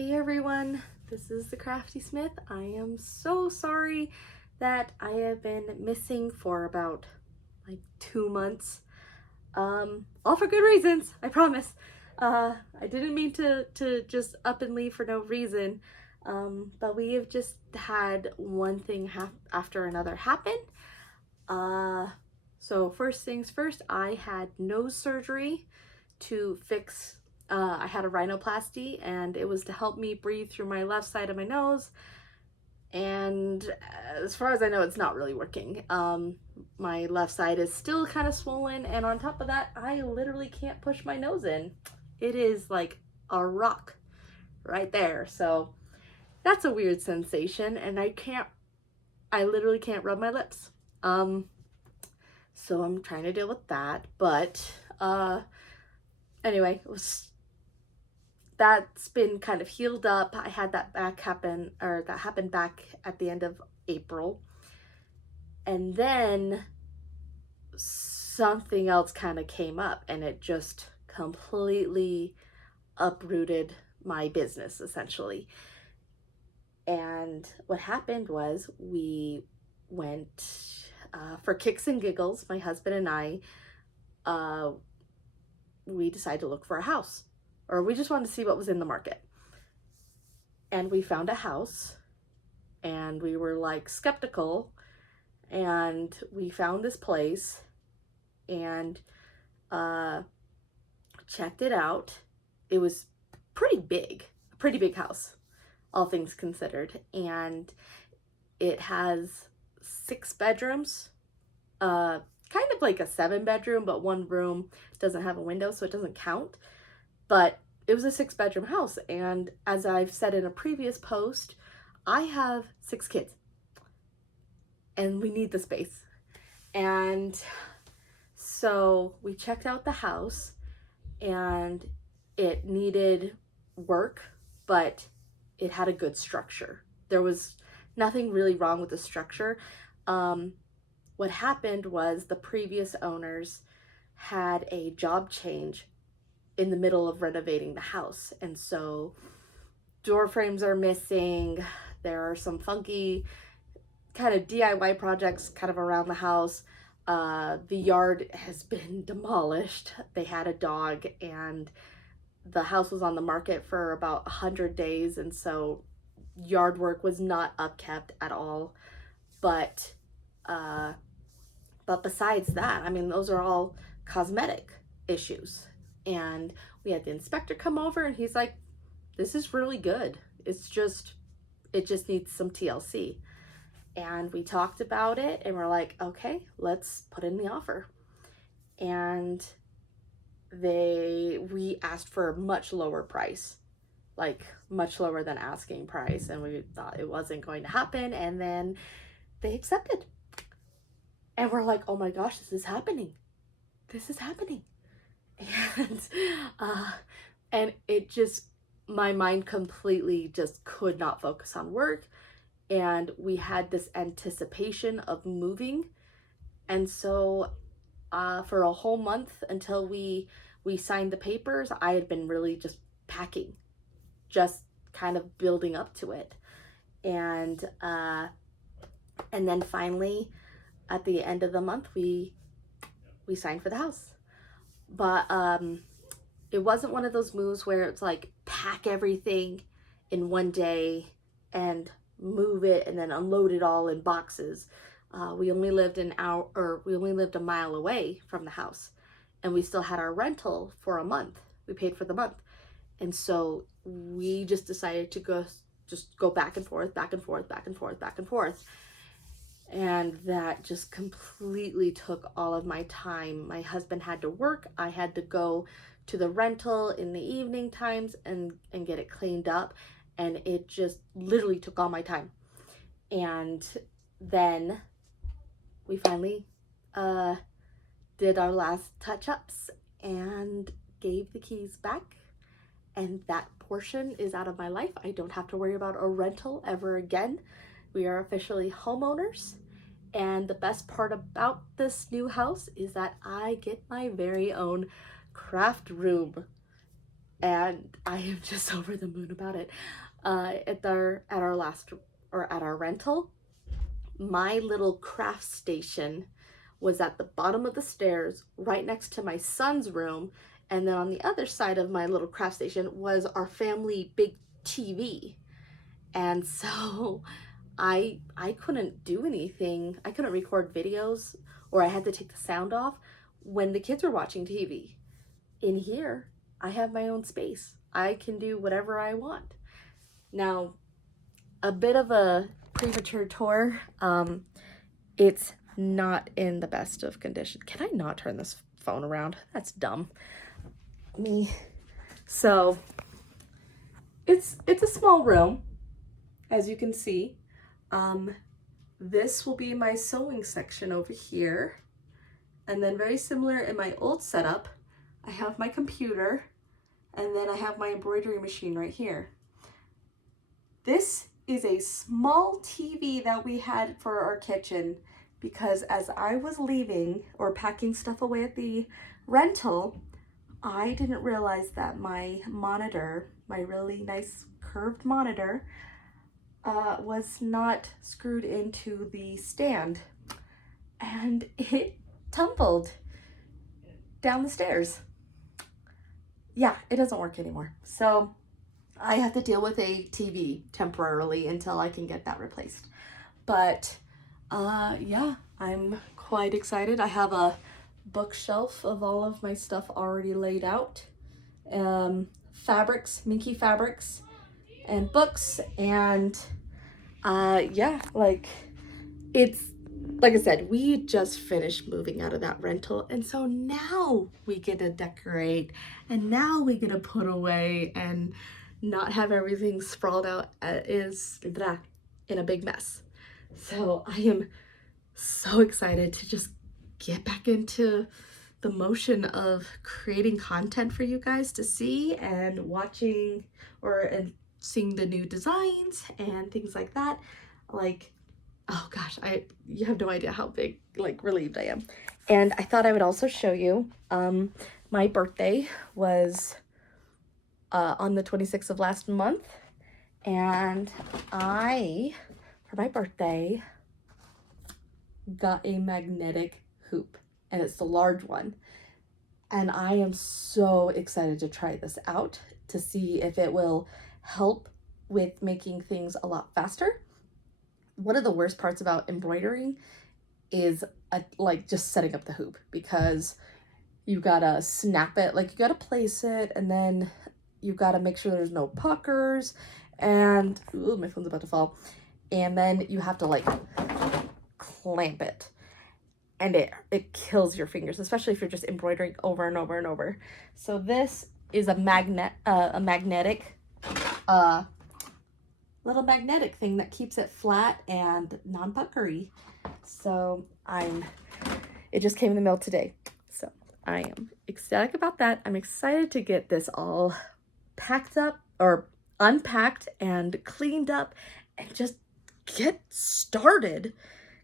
Hey everyone, this is the Crafty Smith. I am so sorry that I have been missing for about 2 months. All for good reasons, I promise. I didn't mean to just up and leave for no reason. But we have just had one thing after another happen. So first things first, I had nose surgery to fix, I had a rhinoplasty, and it was to help me breathe through my left side of my nose. And as far as I know, it's not really working. My left side is still kind of swollen, and on top of that, I literally can't push my nose in. It is like a rock right there. So that's a weird sensation, and I literally can't rub my lips. So I'm trying to deal with that, but anyway, that's been kind of healed up. I had that happened back at the end of April. And then something else kind of came up, and it just completely uprooted my business essentially. And what happened was we went for kicks and giggles, my husband and I, we decided to look for a house, or we just wanted to see what was in the market. And we found a house, and we were like skeptical, and we found this place and checked it out. It was a pretty big house, all things considered, and it has 6 bedrooms, kind of like a 7-bedroom, but one room doesn't have a window, so it doesn't count. But it was a 6-bedroom house, and as I've said in a previous post, I have 6 kids, and we need the space. And so we checked out the house, and it needed work, but it had a good structure. There was nothing really wrong with the structure. What happened was the previous owners had a job change in the middle of renovating the house, and so door frames are missing. There are some funky kind of DIY projects kind of around the house. The yard has been demolished. They had a dog, and the house was on the market for about 100 days, and so yard work was not upkept at all. But besides that, I mean, those are all cosmetic issues. And we had the inspector come over, and he's like, this is really good. It just needs some TLC. And we talked about it, and we're like, okay, let's put in the offer. And we asked for a much lower price, like much lower than asking price, and we thought it wasn't going to happen, and then they accepted. And we're like, oh my gosh, this is happening. And it just, my mind completely just could not focus on work. And we had this anticipation of moving. And so for a whole month until we signed the papers, I had been really just packing, just kind of building up to it. And then finally, at the end of the month, we signed for the house. But it wasn't one of those moves where it's like pack everything in one day and move it and then unload it all in boxes. We only lived a mile away from the house, and we still had our rental for a month. We paid for the month. And so we just decided to go back and forth. And that just completely took all of my time. My husband had to work. I had to go to the rental in the evening times and get it cleaned up. And it just literally took all my time. And then we finally did our last touch-ups and gave the keys back. And that portion is out of my life. I don't have to worry about a rental ever again. We are officially homeowners. And the best part about this new house is that I get my very own craft room. and I am just over the moon about it. At our rental, my little craft station was at the bottom of the stairs, right next to my son's room, and then on the other side of my little craft station was our family big TV. And so I couldn't do anything. I couldn't record videos, or I had to take the sound off when the kids were watching TV. In here, I have my own space. I can do whatever I want. Now, a bit of a premature tour. It's not in the best of condition. Can I not turn this phone around? That's dumb. Me. So, it's a small room, as you can see. This will be my sewing section over here. And then very similar in my old setup, I have my computer, and then I have my embroidery machine right here. This is a small TV that we had for our kitchen because as I was leaving or packing stuff away at the rental, I didn't realize that my monitor, my really nice curved monitor, was not screwed into the stand, and it tumbled down the stairs. Yeah, it doesn't work anymore. So I have to deal with a TV temporarily until I can get that replaced. But yeah, I'm quite excited. I have a bookshelf of all of my stuff already laid out. Fabrics, minky fabrics, and books, and yeah, like it's like I said, we just finished moving out of that rental, and so now we get to decorate, and now we get to put away and not have everything sprawled out in a big mess. So I am so excited to just get back into the motion of creating content for you guys to see and watching and seeing the new designs and things like that. Like, oh gosh, you have no idea how big, like, relieved I am. And I thought I would also show you, my birthday was on the 26th of last month, and for my birthday, got a magnetic hoop, and it's the large one. And I am so excited to try this out to see if it will help with making things a lot faster. One of the worst parts about embroidering is like just setting up the hoop, because you gotta snap it, like you gotta place it, and then you gotta make sure there's no puckers, and ooh, my phone's about to fall, and then you have to like clamp it, and it kills your fingers, especially if you're just embroidering over and over and over. So this is a magnetic little magnetic thing that keeps it flat and non-puckery. So it just came in the mail today. So I am ecstatic about that. I'm excited to get this all packed up or unpacked and cleaned up and just get started.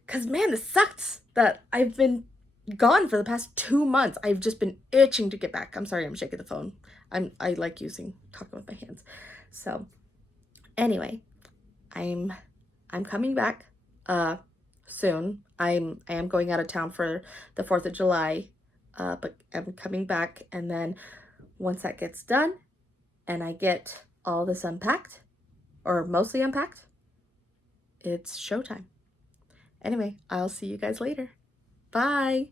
Cause man, it sucks that I've been gone for the past 2 months. I've just been itching to get back. I'm sorry, I'm shaking the phone. I like talking with my hands. So anyway, I'm coming back soon. I am going out of town for the 4th of July, but I'm coming back, and then once that gets done and I get all this unpacked, or mostly unpacked, it's showtime. Anyway, I'll see you guys later. Bye.